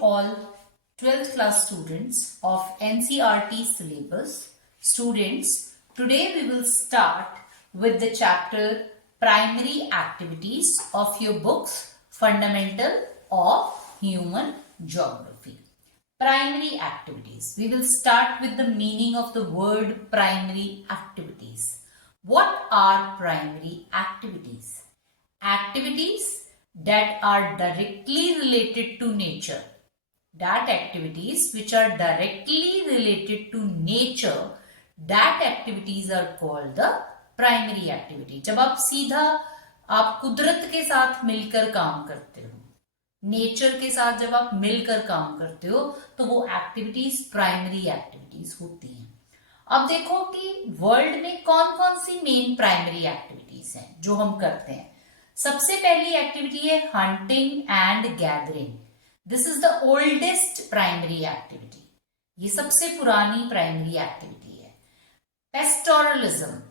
all 12th class students of NCERT syllabus. Students, today we will start with the chapter Primary Activities of your books Fundamental of Human Geography. Primary activities. We will start with the meaning of the word primary activities. What are primary activities? Activities that are directly related to nature. That activities which are directly related to nature, that activities are called the primary activity. जब आप सीधा आप कुदरत के साथ मिलकर काम करते हो, नेचर के साथ जब आप मिलकर काम करते हो, तो वो एक्टिविटीज प्राइमरी एक्टिविटीज होती हैं. अब देखो कि वर्ल्ड में कौन कौन सी मेन प्राइमरी एक्टिविटीज हैं जो हम करते हैं. सबसे पहली एक्टिविटी है hunting and gathering. This is the oldest primary activity. ये सबसे पुरानी प्राइमरी एक्टिविटी है. पेस्टोरलिज्म,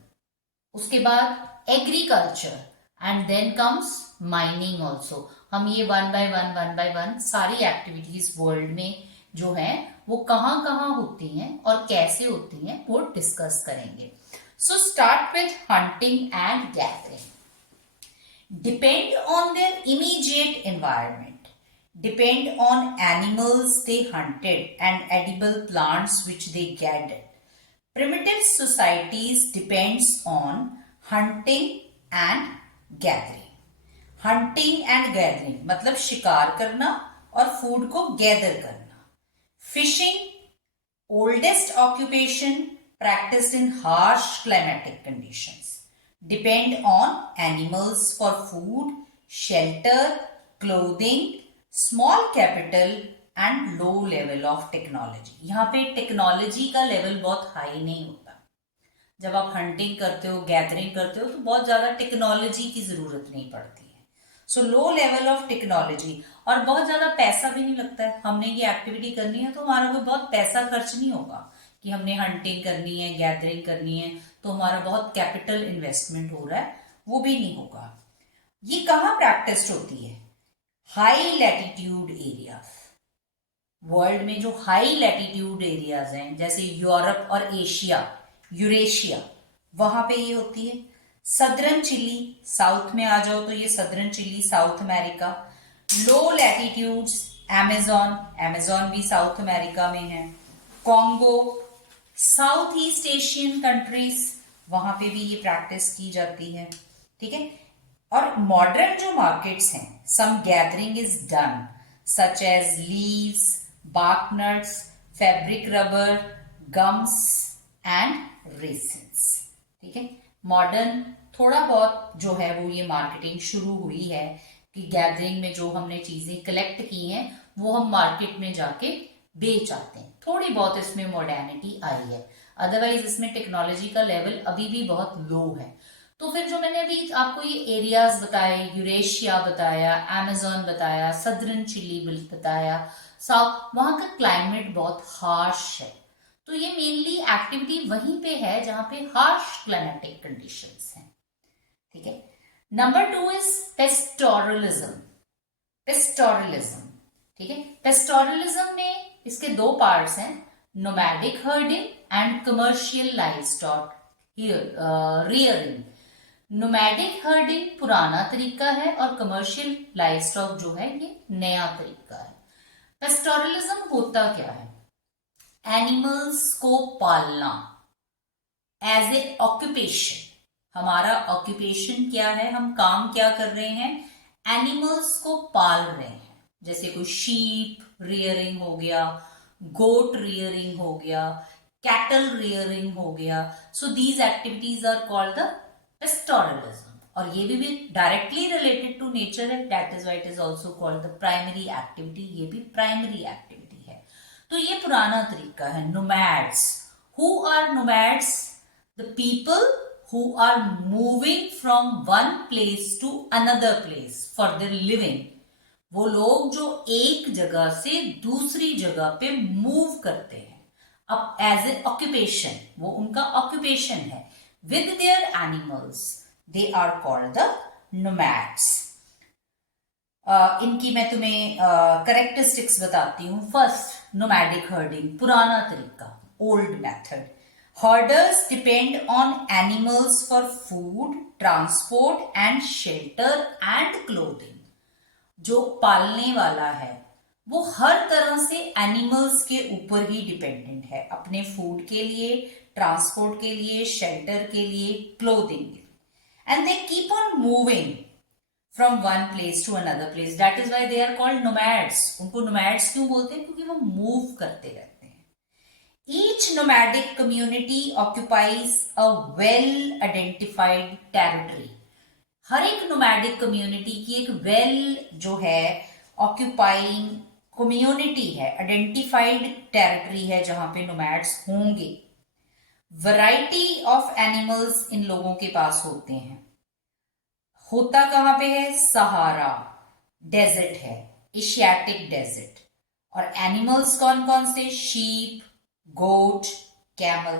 उसके बाद agriculture and then comes mining also. हम ये वन बाय वन सारी एक्टिविटीज वर्ल्ड में जो है वो कहाँ कहाँ होती हैं और कैसे होती हैं वो डिस्कस करेंगे. So start with hunting and gathering. Depend on their immediate environment, depend on animals they hunted and edible plants which they gathered. Primitive societies depends on hunting and gathering. Hunting and gathering मतलब शिकार करना और food को gather करना. Fishing, oldest occupation practiced in harsh climatic conditions. Depend on animals for food, shelter, clothing, small capital and low level of technology. यहाँ पे technology का level बहुत हाई नहीं होता. जब आप हंटिंग करते हो, गैदरिंग करते हो तो बहुत ज्यादा टेक्नोलॉजी की जरूरत नहीं पड़ती है. सो लो लेवल ऑफ टेक्नोलॉजी और बहुत ज्यादा पैसा भी नहीं लगता है. हमने ये एक्टिविटी करनी है तो हमारा कोई बहुत पैसा खर्च नहीं होगा कि हमने हंटिंग करनी है, गैदरिंग करनी है तो हमारा बहुत कैपिटल इन्वेस्टमेंट हो रहा है, वो भी नहीं होगा. ये कहाँ प्रैक्टिस होती है? High latitude areas. वर्ल्ड में जो हाई लैटिट्यूड एरियाज हैं जैसे यूरोप और एशिया, यूरेशिया, वहां पे ये होती है. सदर्न चिली, साउथ में आ जाओ तो ये सदर्न चिली साउथ अमेरिका. लो लैटिट्यूड्स अमेजोन भी साउथ अमेरिका में है. Congo, south east Asian countries, वहां पे भी ये प्रैक्टिस की जाती है. ठीक है. और मॉडर्न जो मार्केट्स हैं, some gathering is done such as leaves, bark nuts, fabric rubber, gums and resins. ठीक है. मॉडर्न थोड़ा बहुत जो है वो ये मार्केटिंग शुरू हुई है कि गैदरिंग में जो हमने चीजें कलेक्ट की हैं वो हम मार्केट में जाके बेच आते हैं. थोड़ी बहुत इसमें मॉडर्निटी आई है, अदरवाइज इसमें टेक्नोलॉजी का लेवल अभी भी बहुत लो है. तो फिर जो मैंने अभी आपको ये एरियाज बताए, यूरेशिया बताया, अमेजोन बताया, सदर्न चिली बताया, साउथ, वहां का क्लाइमेट बहुत हार्श है. तो ये मेनली एक्टिविटी वहीं पे है जहां पे हार्श क्लाइमेटिक कंडीशंस हैं. ठीक है. Number 2 is pastoralism. पेस्टोरलिज्म, ठीक है. पेस्टोरलिज्म में इसके दो पार्ट्स हैं, nomadic herding and commercial livestock rearing. Nomadic herding पुराना तरीका है और कमर्शियल लाइवस्टॉक जो है ये नया तरीका है. पेस्टोरलिज्म होता क्या है? एनिमल्स को पालना एज ए ऑक्यूपेशन. हमारा ऑक्यूपेशन क्या है, हम काम क्या कर रहे हैं? एनिमल्स को पाल रहे हैं. जैसे कोई शीप रियरिंग हो गया, गोट रियरिंग हो गया, कैटल रियरिंग हो गया. So these activities are called the pastoralism. और ये भी डायरेक्टली रिलेटेड टू नेचर है. That is why it is also called the primary activity. ये भी प्राइमरी एक्टिविटी है. तो ये पुराना तरीका है. Nomads. Who are nomads? The people who are moving from one place to another place for their living. वो लोग जो एक जगह से दूसरी जगह पे मूव करते हैं अब एज ए ऑक्यूपेशन, वो उनका ऑक्यूपेशन है. With their animals they are called the nomads. इनकी मैं तुम्हें करेक्टरिस्टिक्स बताती हूँ। फर्स्ट, नोमैडिक हर्डिंग, पुराना तरीका, old method. Herders depend on animals for food, transport and shelter and clothing. जो पालने वाला है वो हर तरह से एनिमल्स के ऊपर ही डिपेंडेंट है, अपने फूड के लिए, ट्रांसपोर्ट के लिए, शेल्टर के लिए, क्लोथिंग के लिए। And they keep on moving from one place to another place, that is why they are called nomads. उनको नोमैड्स क्यों बोलते हैं? क्योंकि वो मूव करते रहते हैं। Each nomadic community occupies a well identified territory. हर एक नोमैडिक कम्युनिटी की एक जो है ऑक्यूपाइंग कम्युनिटी है, आइडेंटिफाइड टेरिटरी है जहां पे नोमैड्स होंगे। वैरायटी ऑफ एनिमल्स इन लोगों के पास होते हैं। होता कहां पे है? सहारा डेजर्ट है, एशियाटिक डेजर्ट। और एनिमल्स कौन कौन से? शीप, गोट, कैमल।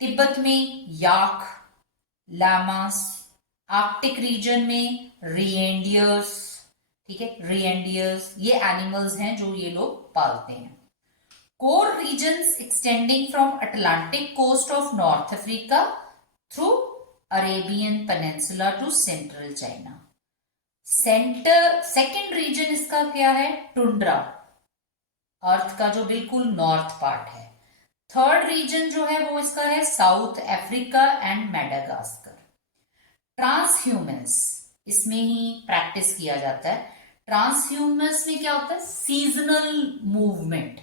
तिब्बत में याक, लामास। आर्कटिक रीजन में रिएंडियर्स, ठीक है, रिएंडियर्स। ये एनिमल्स हैं जो ये लोग पालते हैं। Core regions extending from Atlantic coast of North Africa through Arabian peninsula to Central China. Second region इसका क्या है? टुंड्रा, अर्थ का जो बिल्कुल नॉर्थ पार्ट है। थर्ड रीजन जो है वो इसका है South Africa and Madagascar. Transhumance, इसमें ही प्रैक्टिस किया जाता है। ट्रांसह्यूमन्स में क्या होता है? Seasonal movement.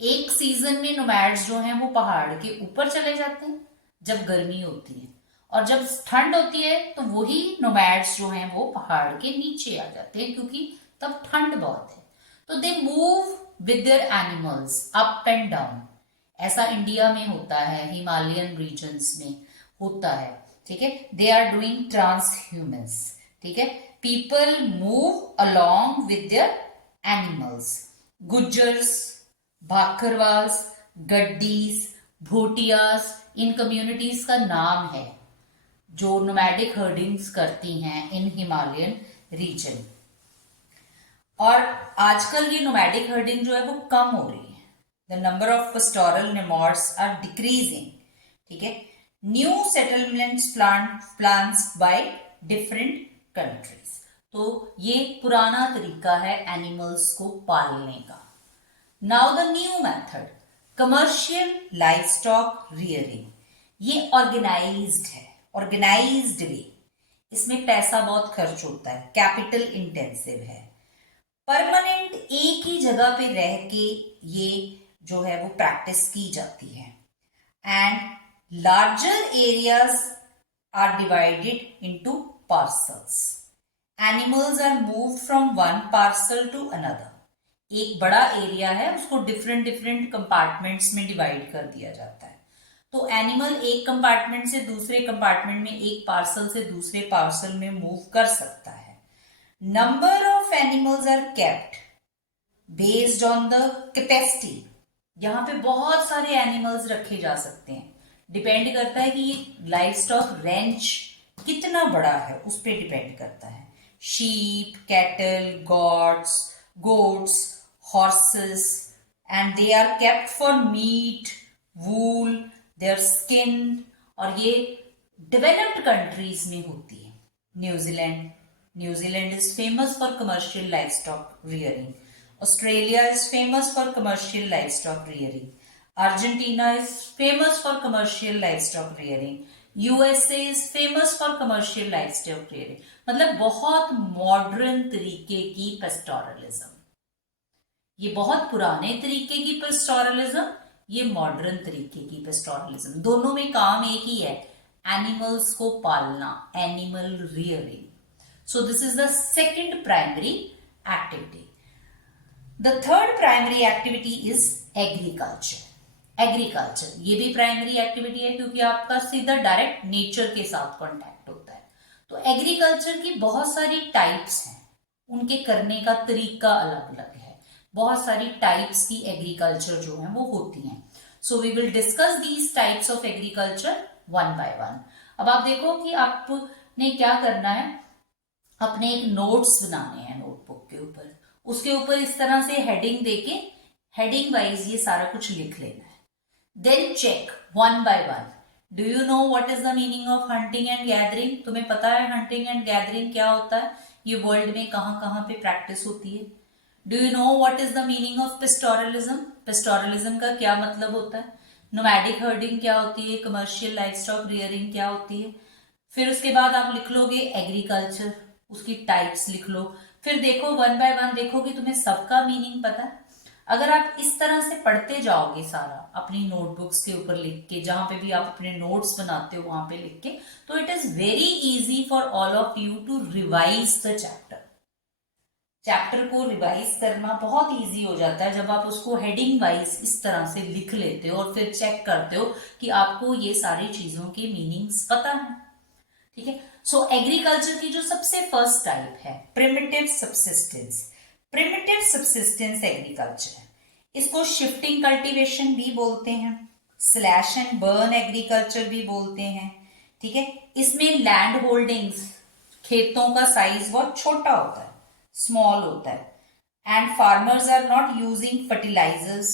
एक सीजन में नोमैड्स जो हैं वो पहाड़ के ऊपर चले जाते हैं जब गर्मी होती है, और जब ठंड होती है तो वही नोमैड्स जो हैं वो पहाड़ के नीचे आ जाते हैं क्योंकि तब ठंड बहुत है। तो they move with their animals up and down. ऐसा इंडिया में होता है, हिमालयन रीजन्स में होता है, ठीक है। दे आर डूइंग ट्रांसह्यूमन्स, ठीक है। People move along with their animals. Gujjars, Bakarwals, Gaddis, Bhotias, इन कम्युनिटीज का नाम है जो नोमैडिक हर्डिंग्स करती हैं इन हिमालयन रीजन। और आजकल ये नोमैडिक हर्डिंग जो है वो कम हो रही है। The number of pastoral nomads are decreasing, ठीक है। New settlements plans by different countries. तो ये पुराना तरीका है एनिमल्स को पालने का। Now the new method, commercial livestock rearing. ये ऑर्गेनाइज्ड है, ऑर्गेनाइज्ड वे। इसमें पैसा बहुत खर्च होता है, कैपिटल इंटेंसिव है। परमानेंट एक ही जगह पे रह के ये जो है वो प्रैक्टिस की जाती है। And larger areas are divided into parcels. Animals are move from one parcel to another. एक बड़ा एरिया है, उसको डिफरेंट डिफरेंट कंपार्टमेंट्स में डिवाइड कर दिया जाता है। तो एनिमल एक कंपार्टमेंट से दूसरे कंपार्टमेंट में, एक पार्सल से दूसरे पार्सल में मूव कर सकता है। Number of animals are kept based on the capacity. यहाँ पे बहुत सारे एनिमल्स रखे जा सकते हैं, डिपेंड करता है कि ये लाइव स्टॉक रेंज कितना बड़ा है, उस पर डिपेंड करता है। Sheep, cattle, goats, horses, and they are kept for meat, wool, their skin. और ये डेवलप्ड कंट्रीज में होती है। New Zealand is famous for commercial livestock rearing. Australia is famous for commercial livestock rearing. Argentina is famous for commercial livestock rearing. USA is famous for commercial livestock rearing. मतलब बहुत modern तरीके की pastoralism. ये बहुत पुराने तरीके की पेस्टोरलिज्म, ये मॉडर्न तरीके की पेस्टोरलिज्म। दोनों में काम एक ही है, एनिमल्स को पालना, animal rearing. So this is the second primary activity. The third primary activity is agriculture. Agriculture ये भी प्राइमरी एक्टिविटी है क्योंकि आपका सीधा डायरेक्ट नेचर के साथ कांटेक्ट होता है। तो एग्रीकल्चर की बहुत सारी टाइप्स हैं, उनके करने का तरीका अलग अलग है। बहुत सारी टाइप्स की एग्रीकल्चर जो है वो होती हैं। So we will discuss these types of agriculture one by one. अब आप देखो कि आपने क्या करना है, अपने एक नोट्स बनाने हैं। के ऊपर, उसके ऊपर इस तरह से हेडिंग देके हेडिंग वाइज ये सारा कुछ लिख लेना है। Then check one by one. Do you know what is the meaning of hunting and gathering? तुम्हें पता है हंटिंग एंड गैदरिंग क्या होता है? ये वर्ल्ड में कहाँ कहाँ पे प्रैक्टिस होती है? Do you know what is the meaning of pastoralism? Pastoralism का क्या मतलब होता है? नोमैडिक हर्डिंग क्या होती है? कमर्शियल लाइवस्टॉक रियरिंग क्या होती है? फिर उसके बाद आप लिख लोगे एग्रीकल्चर, उसकी टाइप्स लिख लो। फिर देखो वन बाय वन देखो कि तुम्हें सबका मीनिंग पता है। अगर आप इस तरह से पढ़ते जाओगे सारा अपनी नोटबुक्स के ऊपर लिख के, जहां पे भी आप अपने नोट्स बनाते हो वहां पे लिख के, तो it is very easy for all of you to revise the chapter. Chapter को रिवाइज करना बहुत इजी हो जाता है जब आप उसको हेडिंग वाइज इस तरह से लिख लेते हो और फिर चेक करते हो कि आपको ये सारी चीजों के मीनिंग्स पता है। ठीक है, सो एग्रीकल्चर की जो सबसे फर्स्ट टाइप है primitive subsistence. Primitive subsistence agriculture है, इसको शिफ्टिंग कल्टीवेशन भी बोलते हैं, स्लैश एंड बर्न एग्रीकल्चर भी बोलते हैं। ठीक है, इसमें लैंड होल्डिंग्स, खेतों का साइज बहुत छोटा होता है, स्मॉल होता है, and farmers are not using fertilizers,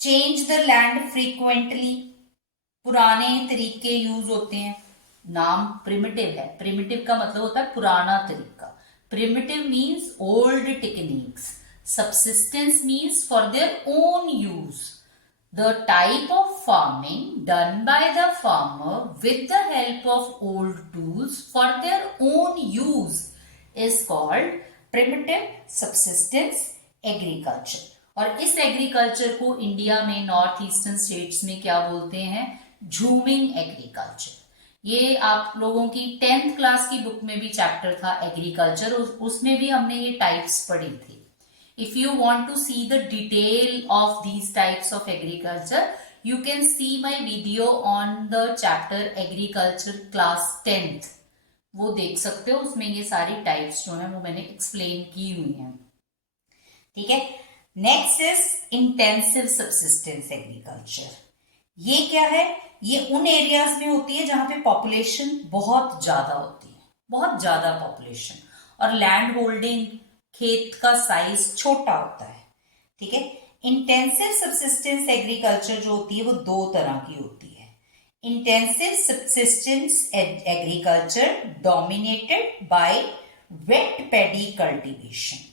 change the land frequently, पुराने तरीके यूज होते हैं। नाम प्रिमिटिव है, प्रिमिटिव का मतलब होता है पुराना तरीका। Primitive means old techniques, subsistence means for their own use. The type of farming done by the farmer with the help of old tools for their own use is called primitive subsistence agriculture. और इस agriculture को India में north eastern states में क्या बोलते हैं? झूमिंग agriculture. ये आप लोगों की 10th क्लास की बुक में भी चैप्टर था एग्रीकल्चर, उसमें भी हमने ये टाइप्स पढ़ी थी। If you want to see the detail of these types of agriculture, you can see my video on the chapter agriculture class 10th. वो देख सकते हो, उसमें ये सारी टाइप्स जो है वो मैंने एक्सप्लेन की हुई हैं। ठीक है, next is intensive subsistence agriculture. ये क्या है? ये उन एरियाज में होती है जहां पे पॉपुलेशन बहुत ज्यादा होती है, बहुत ज्यादा पॉपुलेशन, और लैंड होल्डिंग, खेत का साइज छोटा होता है। ठीक है, इंटेंसिव सबसिस्टेंस एग्रीकल्चर जो होती है वो दो तरह की होती है। Intensive subsistence agriculture dominated by wet paddy cultivation.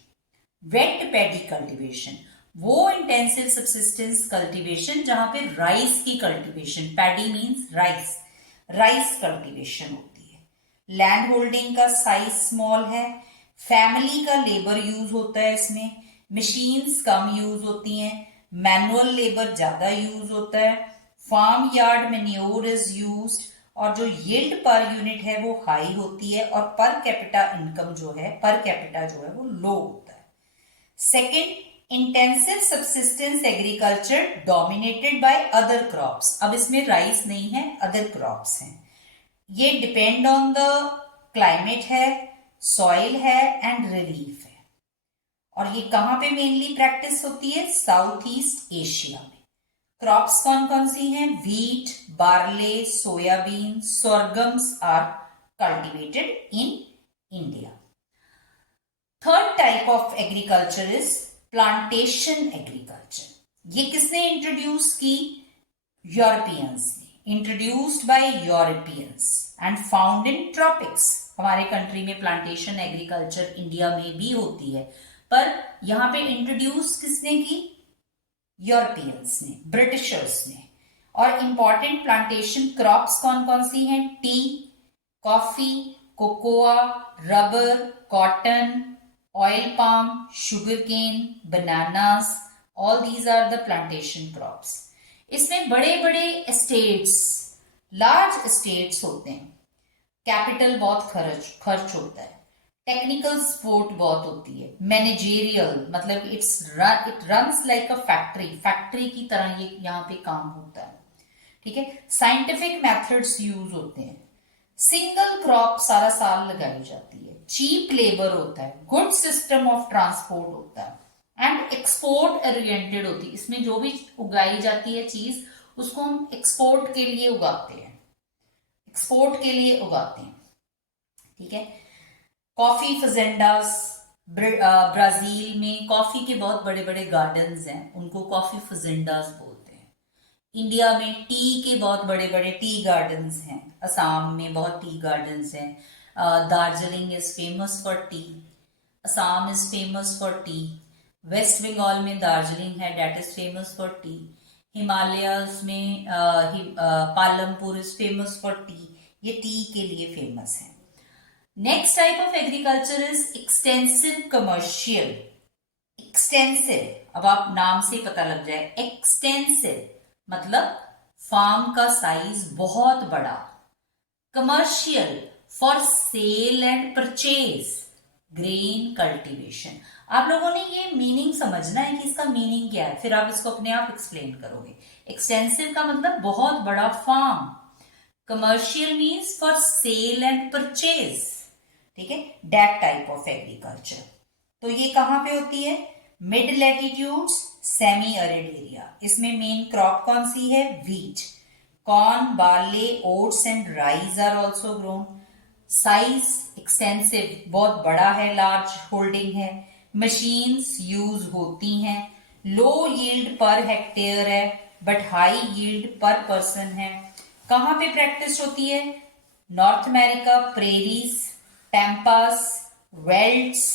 Wet paddy cultivation वो इंटेंसिव सबसिस्टेंस कल्टीवेशन जहां पे राइस की cultivation, paddy means rice, rice cultivation होती है। लैंड होल्डिंग का साइज स्मॉल है, फैमिली का लेबर यूज होता है, इसमें मशीन्स कम यूज होती हैं, मैनुअल लेबर ज्यादा यूज होता है, farm yard manure is used, और जो यील्ड पर यूनिट है वो हाई होती है, और पर कैपिटा इनकम जो है, पर कैपिटा जो है वो लो होता है। Second, intensive subsistence agriculture dominated by other crops. अब इसमें राइस नहीं है, अदर क्रॉप्स हैं। ये डिपेंड ऑन द क्लाइमेट है, सॉइल है एंड रिलीफ है, और ये कहां पे मेनली प्रैक्टिस होती है? साउथ ईस्ट एशिया में। क्रॉप्स कौन कौन सी हैं? Wheat, barley, soybean, sorghums are cultivated in India. Third type of agriculture is plantation agriculture. ये किसने इंट्रोड्यूस की? यूरोपियंस ने, introduced by Europeans and found in tropics. हमारे कंट्री में प्लांटेशन एग्रीकल्चर इंडिया में भी होती है, पर यहां पे इंट्रोड्यूस किसने की? यूरोपियंस ने, ब्रिटिशर्स ने। और इंपॉर्टेंट प्लांटेशन क्रॉप्स कौन कौन सी हैं? Tea, coffee, cocoa, rubber, cotton, oil palm, sugar cane, bananas, all these are the plantation crops. इसमें बड़े बड़े एस्टेट्स, लार्ज एस्टेट्स होते हैं, कैपिटल बहुत खर्च होता है, टेक्निकल सपोर्ट बहुत होती है, मैनेजेरियल मतलब it runs like a factory, factory की तरह ये यहाँ पे काम होता है। ठीक है, साइंटिफिक मेथड्स यूज होते हैं, सिंगल क्रॉप सारा साल लगाई जाती है, चीप लेबर होता है, गुड सिस्टम ऑफ ट्रांसपोर्ट होता है, एंड एक्सपोर्ट ओरिएंटेड होती है। इसमें जो भी उगाई जाती है चीज उसको हम एक्सपोर्ट के लिए उगाते हैं, एक्सपोर्ट के लिए उगाते हैं। ठीक है, कॉफी फजेंडास, ब्राजील में कॉफी के बहुत बड़े बड़े गार्डन्स हैं, उनको कॉफी फजिंडास बोलते हैं। इंडिया में टी के बहुत बड़े बड़े टी गार्डन्स हैं, असम में बहुत टी गार्डन्स हैं। Darjeeling is famous for tea, Assam is famous for tea, West Bengal में दार्जिलिंग है, that is famous for tea. Himalayas में Palampur is famous for tea, ये टी के लिए फेमस है। Next type of agriculture is extensive commercial. Extensive, अब आप नाम से पता लग जाए, एक्सटेंसिव मतलब फार्म का साइज बहुत बड़ा। Commercial for sale and purchase, grain cultivation. आप लोगों ने ये मीनिंग समझना है कि इसका मीनिंग क्या है, फिर आप इसको अपने आप एक्सप्लेन करोगे। एक्सटेंसिव का मतलब बहुत बड़ा farm, commercial means for sale and purchase, ठीक है, दैट टाइप ऑफ एग्रीकल्चर। तो ये कहां पे होती है? Mid latitudes, semi arid area. इसमें मेन क्रॉप कौन सी है? Wheat, corn, barley, oats and rice are also grown. Size extensive, बहुत बड़ा है, लार्ज होल्डिंग है। मशीन्स यूज होती हैं। लो यील्ड पर हेक्टेयर है but high yield per person है। कहां पे प्रैक्टिस होती है? North America, prairies, pampas, velds,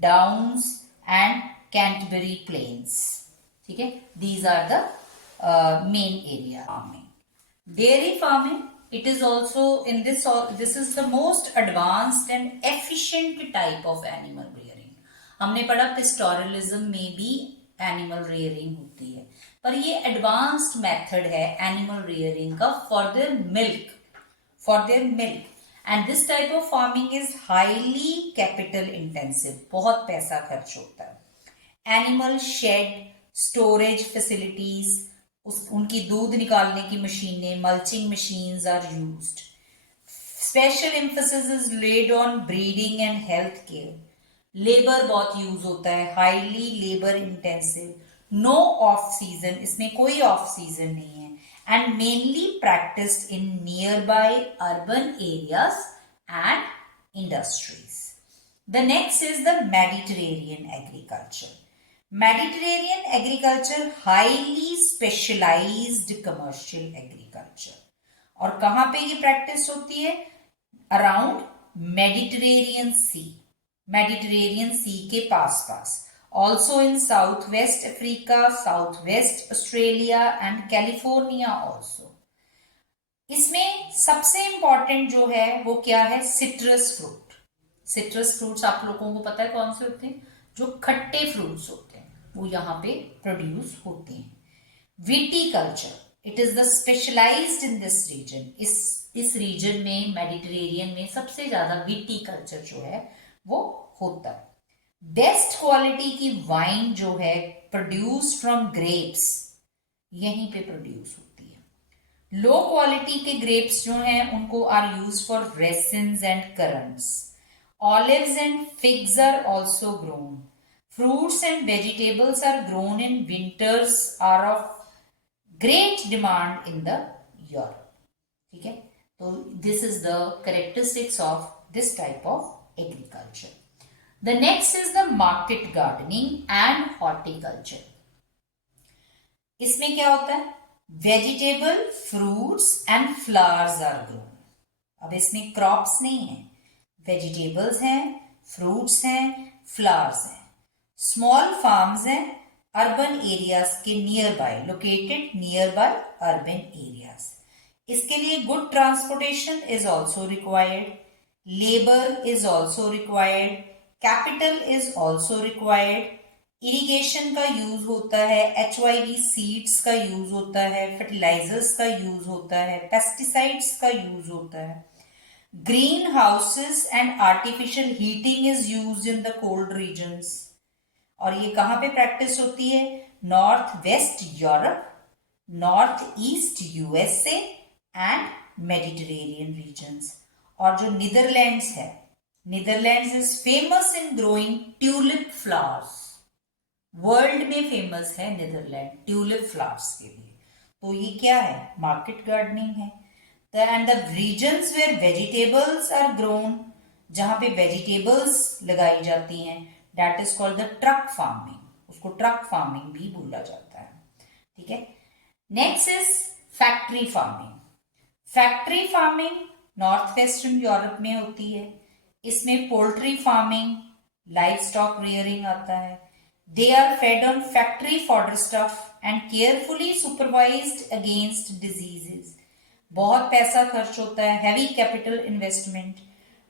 downs and Canterbury plains, ठीक है, these are the main area. Farming, dairy farming, it is also in this is the most advanced and efficient type of animal rearing. हमने पढ़ा pastoralism में भी animal rearing होती है, पर ये advanced method है animal rearing का for their milk and this type of farming is highly capital intensive, बहुत पैसा खर्च होता है। Animal shed, storage facilities, उनकी दूध निकालने की मशीनें, milking machines are used. Special emphasis is laid on breeding and health care. Labour बहुत यूज होता है, highly labour intensive. No off season, इसमें कोई ऑफ सीजन नहीं है, and mainly practised in near by urban areas and industries. The next is the Mediterranean agriculture. Mediterranean agriculture, highly specialized commercial agriculture। और कहां पे ये प्रैक्टिस होती है? Around Mediterranean sea, Mediterranean sea के पास पास। Also in South West Africa, South West Australia and California also. इसमें सबसे इंपॉर्टेंट जो है वो क्या है? Citrus fruit. सिट्रस फ्रूट्स आप लोगों को पता है कौन से होते हैं? जो खट्टे फ्रूट्स होते हैं वो यहाँ पे प्रोड्यूस होते हैं। Viticulture, it is the specialized in this region. इस रीजन में, मेडिटेरेनियन में सबसे ज्यादा विटीकल्चर जो है वो होता है। बेस्ट क्वालिटी की वाइन जो है प्रोड्यूस फ्रॉम ग्रेप्स, यहीं पे प्रोड्यूस होती है। लो क्वालिटी के ग्रेप्स जो हैं उनको are use for raisins and currants. Olives and figs are also grown. Fruits and vegetables are grown in winters, are of great demand in the Europe. ठीक है, तो this is the characteristics of this type of agriculture. The next is the market gardening and horticulture. इसमें क्या होता है? Vegetable, fruits and flowers are grown. अब इसमें crops नहीं है, vegetables हैं, fruits हैं, flowers हैं। स्मॉल फार्म्स हैं अर्बन एरियाज के near by, located near by urban areas. इसके लिए good transportation is also required, labour is also required, capital is also required. Irrigation का यूज होता है, HYV सीड्स का यूज होता है, फर्टिलाइजर्स का यूज होता है, पेस्टिसाइड्स का यूज होता है। Green houses and artificial heating is used in the cold regions. और ये कहां पे प्रैक्टिस होती है? North west Europe, north east USA and Mediterranean regions. और जो नीदरलैंड्स है, Netherlands is famous in growing tulip flowers. World में फेमस है नीदरलैंड ट्यूलिप फ्लावर्स के लिए। तो ये क्या है? मार्केट गार्डनिंग है। And the regions where vegetables are grown, जहां पे वेजिटेबल्स लगाई जाती हैं, that is called the truck farming, उसको ट्रक फार्मिंग भी बोला जाता है, ठीक है। Next is factory farming. Factory farming north western Europe में होती है। इसमें poultry farming, live stock rearing आता है। They are fed on factory fodder stuff and carefully supervised against diseases. बहुत पैसा खर्च होता है, heavy capital investment.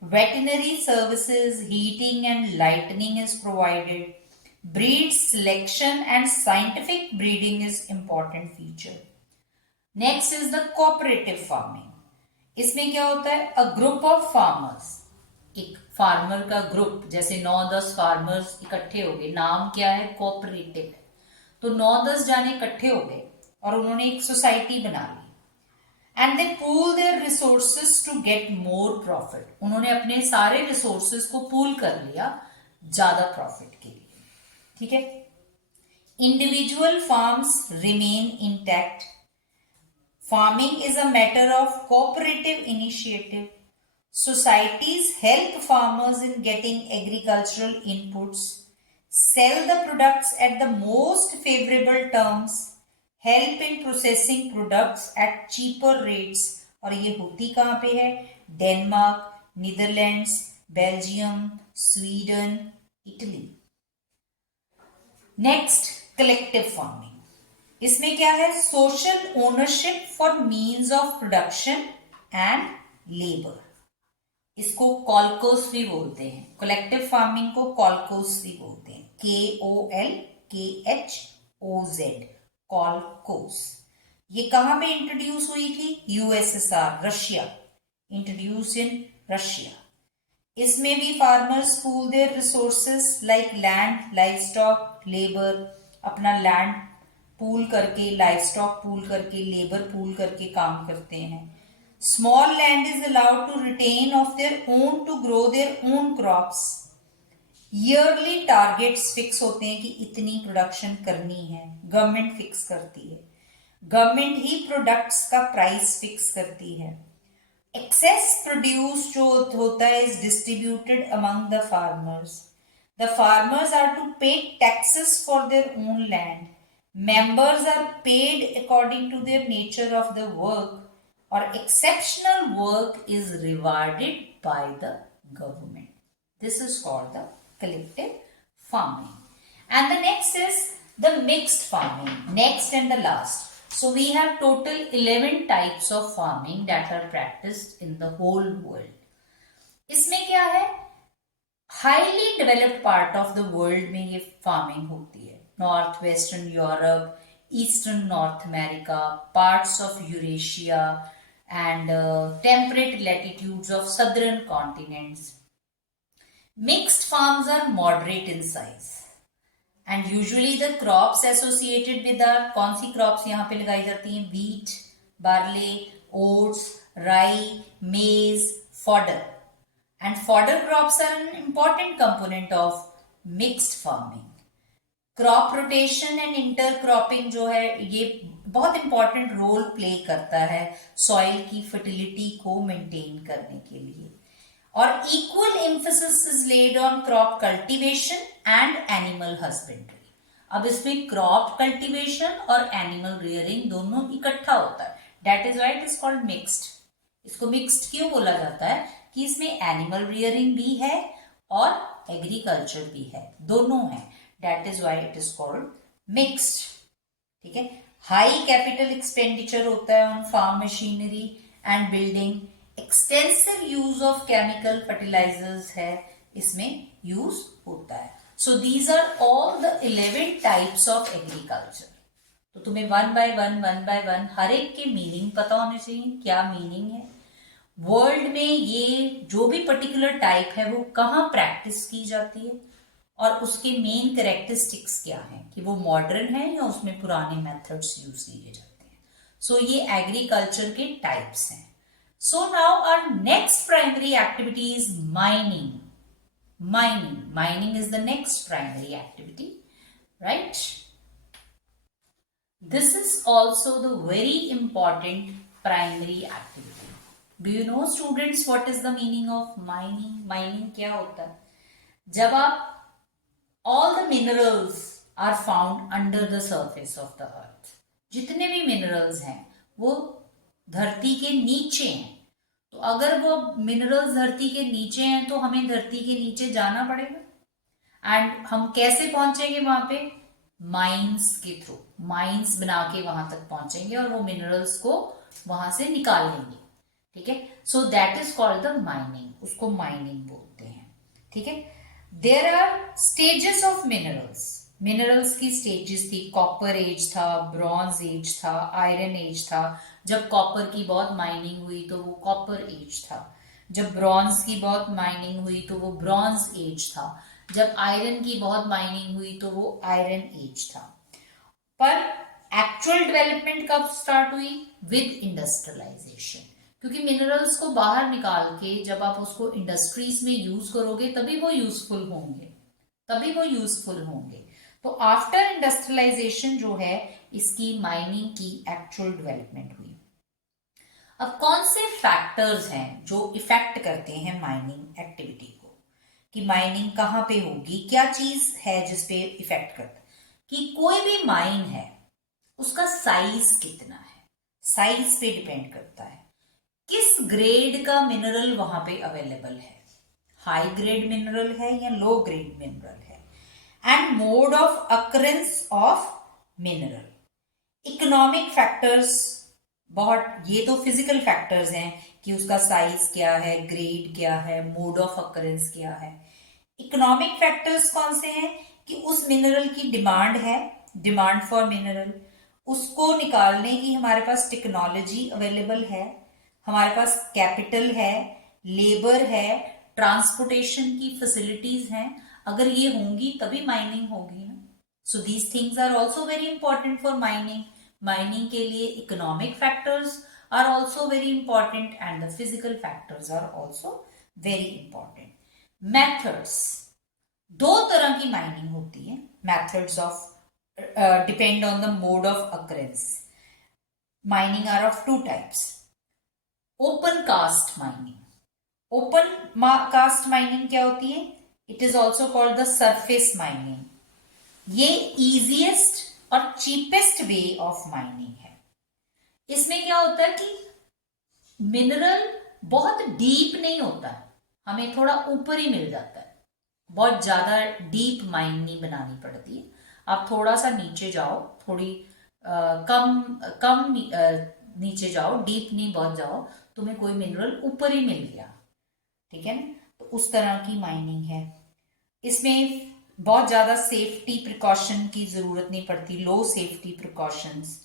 Veterinary services, heating and lightning is provided. Breed selection and scientific breeding is important feature. Next is the cooperative farming. इसमें क्या होता है, a group of farmers, एक फार्मर का ग्रुप, जैसे 9-10 फार्मर्स इकट्ठे हो गए, नाम क्या है, कोऑपरेटिव। तो 9-10 जाने इकट्ठे हो गए और उन्होंने एक सोसाइटी बना ली and they pool their resources to get more profit. उन्होंने अपने सारे रिसोर्सेज को पूल कर लिया ज्यादा प्रॉफिट के लिए, ठीक है। Individual farms remain intact. Farming is a matter of cooperative initiative. Societies help farmers in getting agricultural inputs, sell the products at the most favorable terms, help in processing products at cheaper rates. और ये होती कहाँ पे है, Denmark, Netherlands, Belgium, Sweden, Italy. Next collective farming. इसमें क्या है, social ownership for means of production and labour. इसको कॉलकोस भी बोलते हैं, कलेक्टिव फार्मिंग को कॉलकोस भी बोलते हैं, KOLKHOZ, कॉलकोस। ये कहां पे इंट्रोड्यूस हुई थी, USSR, Russia, introduce in Russia. इसमें भी farmers pool their resources like land, live stock, labour, अपना लैंड पूल करके, लाइव स्टॉक पूल करके, लेबर पूल करके काम करते हैं। Small land is allowed to retain of their own to grow their own crops. Yearly targets fix होते हैं कि इतनी प्रोडक्शन करनी है, गवर्नमेंट फिक्स करती है। गवर्नमेंट ही प्रोडक्ट्स का प्राइस फिक्स करती है। एक्सेस प्रोड्यूस जो होता है is distributed among the farmers. The farmers are to pay taxes for their own land. Members are paid according to their nature of the work, or exceptional work is rewarded by the government. This is called the collective farming. And the next is the mixed farming, next and the last. So we have total 11 types of farming that are practiced in the whole world. इसमें क्या है, highly developed part of the world में ये farming होती है, north western Europe, eastern north America, parts of Eurasia, and temperate latitudes of southern continents. Mixed farms are moderate in size and usually the crops associated with are, कौन सी crops यहाँ पे लगाई जाती हैं, wheat, barley, oats, rye, maize, fodder. And fodder crops are an important component of mixed farming. Crop rotation and intercropping जो है ये बहुत इंपॉर्टेंट रोल प्ले करता है सॉइल की फर्टिलिटी को मेंटेन करने के लिए। और equal emphasis is laid on crop cultivation and animal husbandry. अब इसमें क्रॉप कल्टीवेशन और एनिमल रियरिंग दोनों इकट्ठा होता है, that is why it is called mixed. इसको मिक्स्ड क्यों बोला जाता है कि इसमें एनिमल रियरिंग भी है और एग्रीकल्चर भी है, दोनों है, that is why it is called mixed. ठीक है। हाई कैपिटल एक्सपेंडिचर होता है on farm machinery and building. Extensive use of chemical fertilizers है इसमें यूज होता है। So these are all the 11 types of agriculture. तो तुम्हें वन बाय वन हर एक के मीनिंग पता होने चाहिए, क्या मीनिंग है। वर्ल्ड में ये जो भी पर्टिकुलर टाइप है वो कहाँ प्रैक्टिस की जाती है और उसके मेन कैरेक्टरिस्टिक्स क्या हैं, कि वो मॉडर्न है या उसमें पुराने मेथड्स यूज किए जाते हैं। सो ये एग्रीकल्चर के टाइप्स हैं। So now our next primary activity is mining. Mining is the next primary activity, right? This is also the very important primary activity. Do you know students what is the meaning of mining? Mining क्या होता है? जब आप all the minerals are found under the surface of the earth. जितने भी minerals हैं वो धरती के नीचे हैं। तो अगर वो मिनरल्स धरती के नीचे हैं तो हमें धरती के नीचे जाना पड़ेगा। एंड हम कैसे पहुंचेंगे वहां पे? माइंस के थ्रू, माइंस बना के वहां तक पहुंचेंगे और वो मिनरल्स को वहां से निकाल लेंगे। ठीक है, so that is called the mining, उसको माइनिंग बोलते हैं। ठीक है, there are stages of minerals. Minerals की स्टेजेस थी, कॉपर एज था, ब्रॉन्ज एज था, आयरन एज था। जब कॉपर की बहुत माइनिंग हुई तो वो कॉपर एज था। जब ब्रॉन्ज की बहुत माइनिंग हुई तो वो ब्रॉन्ज एज था। जब आयरन की बहुत माइनिंग हुई तो वो आयरन एज था। पर एक्चुअल डेवलपमेंट कब स्टार्ट हुई? With industrialization. क्योंकि मिनरल्स को बाहर निकाल के जब आप उसको इंडस्ट्रीज में यूज करोगे तभी वो यूजफुल होंगे, तभी वो यूजफुल होंगे। तो आफ्टर इंडस्ट्रियलाइजेशन जो है इसकी माइनिंग की एक्चुअल डेवलपमेंट हुई। अब कौन से फैक्टर्स हैं जो इफेक्ट करते हैं माइनिंग एक्टिविटी को, कि माइनिंग कहाँ पे होगी, क्या चीज है जिसपे इफेक्ट करता है? कि कोई भी माइन है उसका साइज कितना है, साइज पे डिपेंड करता है। किस ग्रेड का मिनरल वहां पे अवेलेबल है, हाई ग्रेड मिनरल है या लो ग्रेड मिनरल है। And mode of occurrence of mineral. Economic factors, बहुत, ये तो फिजिकल फैक्टर्स हैं कि उसका साइज क्या है, ग्रेड क्या है, मोड ऑफ अकरेंस क्या है। इकोनॉमिक फैक्टर्स कौन से हैं? कि उस मिनरल की डिमांड है, डिमांड फॉर मिनरल, उसको निकालने की हमारे पास टेक्नोलॉजी अवेलेबल है, हमारे पास कैपिटल है, लेबर है, ट्रांसपोर्टेशन की फैसिलिटीज हैं। अगर ये होंगी तभी माइनिंग होगी ना। So these things are also very important for mining. Mining के लिए economic factors are also very important and the physical factors are also very important. Methods, दो तरह की माइनिंग होती है। Methods of depend on the mode of occurrence. Mining are of two types. Open cast mining. Open cast mining क्या होती है? It is also called the surface mining. ये easiest और चीपेस्ट वे ऑफ माइनिंग है। इसमें क्या होता है कि मिनरल बहुत डीप नहीं होता है, हमें थोड़ा ऊपर ही मिल जाता है। बहुत ज्यादा डीप माइन नहीं बनानी पड़ती है। आप थोड़ा सा नीचे जाओ, थोड़ी कम कम नीचे जाओ, डीप नहीं बहुत जाओ, तुम्हें कोई मिनरल ऊपर ही मिल गया। ठीक है ना, तो उस तरह की माइनिंग है। इसमें बहुत ज्यादा सेफ्टी प्रिकॉशन की जरूरत नहीं पड़ती, low safety precautions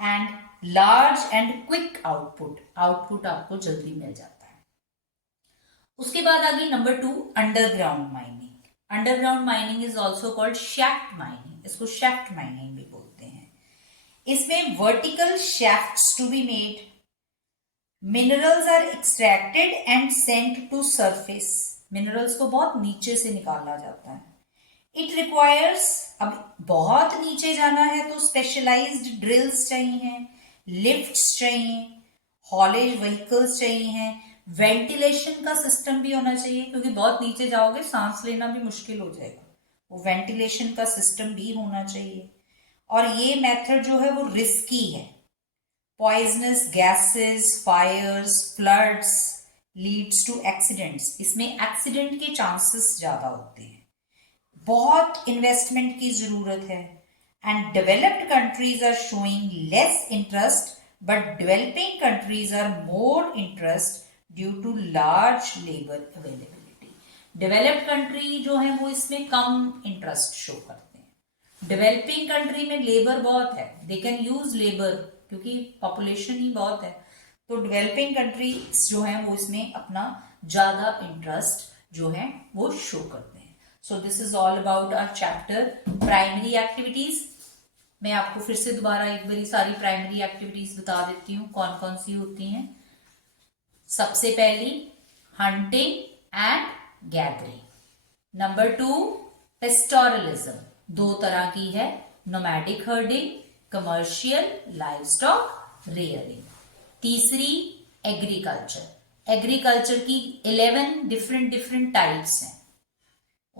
and large and quick output, output आपको जल्दी मिल जाता है। उसके बाद आ गई number 2, underground mining. Underground mining is also called shaft mining, इसको शैफ्ट माइनिंग भी बोलते हैं। इसमें vertical shafts to be made, minerals are extracted and sent to surface. Minerals को बहुत नीचे से निकाला जाता है। इट रिक्वायर्स, अब बहुत नीचे जाना है तो स्पेशलाइज्ड ड्रिल्स चाहिए, लिफ्ट्स चाहिए, हॉलेज व्हीकल्स चाहिए, वेंटिलेशन का सिस्टम भी होना चाहिए, क्योंकि बहुत नीचे जाओगे सांस लेना भी मुश्किल हो जाएगा, वो वेंटिलेशन का सिस्टम भी होना चाहिए। और ये मेथड जो है वो रिस्की है। Poisonous gases, fires, floods leads to accidents, इसमें एक्सीडेंट के चांसेस ज्यादा होते हैं। बहुत इन्वेस्टमेंट की जरूरत है। And developed countries are showing less interest, but developing countries are more interest due to large labour availability. Developed country जो है वो इसमें कम इंटरेस्ट शो करते हैं। डेवलपिंग कंट्री में लेबर बहुत है, दे कैन यूज लेबर क्योंकि पॉपुलेशन ही बहुत है। तो डेवलपिंग कंट्रीज जो है वो इसमें अपना ज्यादा इंटरेस्ट जो है वो शो करते हैं। So this is all about our chapter primary activities. मैं आपको फिर से दोबारा एक बारी सारी प्राइमरी एक्टिविटीज बता देती हूँ कौन कौन सी होती हैं। सबसे पहली hunting and gathering. Number 2 pastoralism, दो तरह की है, nomadic herding, commercial livestock rearing. तीसरी एग्रीकल्चर। एग्रीकल्चर की 11 डिफरेंट टाइप्स हैं,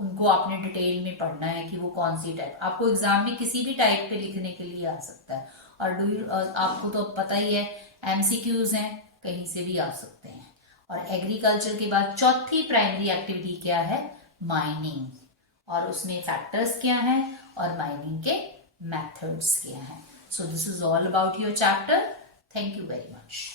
उनको आपने डिटेल में पढ़ना है कि वो कौन सी टाइप, आपको एग्जाम में किसी भी टाइप पे लिखने के लिए आ सकता है। और आपको तो पता ही है एमसीक्यूज हैं, कहीं से भी आ सकते हैं। और एग्रीकल्चर के बाद चौथी प्राइमरी एक्टिविटी क्या है, माइनिंग, और उसमें फैक्टर्स क्या हैं और माइनिंग के मेथड्स क्या हैं। So this is all about your chapter. Thank you very much.